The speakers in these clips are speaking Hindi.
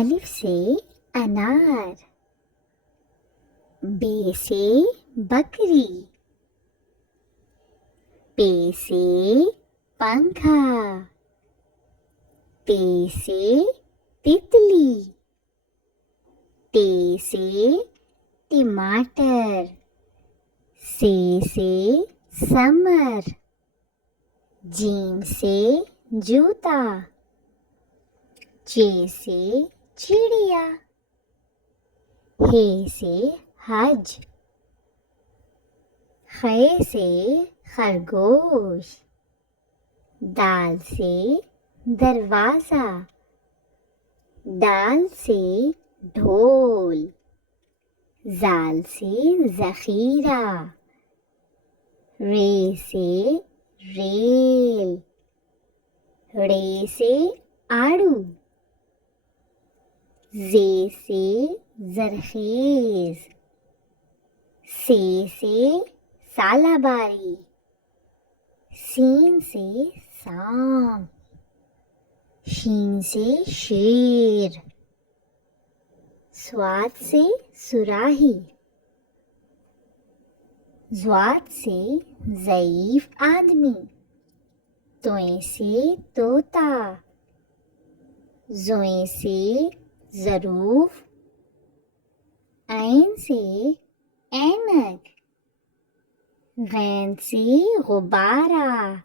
अलिफ से अनार, बे से बकरी, पे से पंखा, ते से तितली, ते से टमाटर, से समर, जीम से जूता, चे से चिड़िया, हे से हज, खे से खरगोश, दाल से दरवाजा, दाल से ढोल, जाल से ज़ख़ीरा, रे से रेल, रे से आड़ू, जे से जरखेज़, से सालाबारी, सीन से सांप, शीन से शेर, स्वाद से सुराही, ज़्वाद से ज़ईफ़ आदमी, तोए से तोता, ज़ोए से ज़रूफ, ऐन से ऐनक, गैन से गुब्बारा,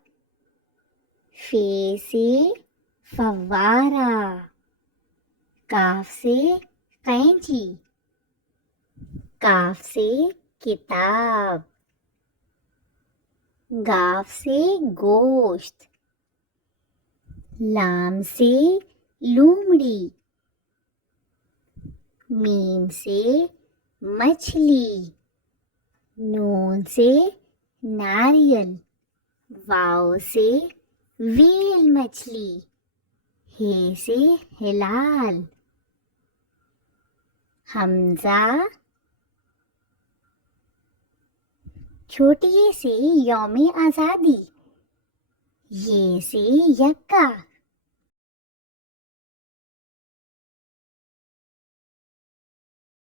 फे से फव्वारा, काफ से कैंची, काफ से किताब, गाफ से गोश्त, लाम से लूमड़ी, मीम से मछली, नून से नारियल, वाव से व्हेल मछली, हे से हिलाल, हमजा छोटी से यौम आज़ादी, ये से यक्का,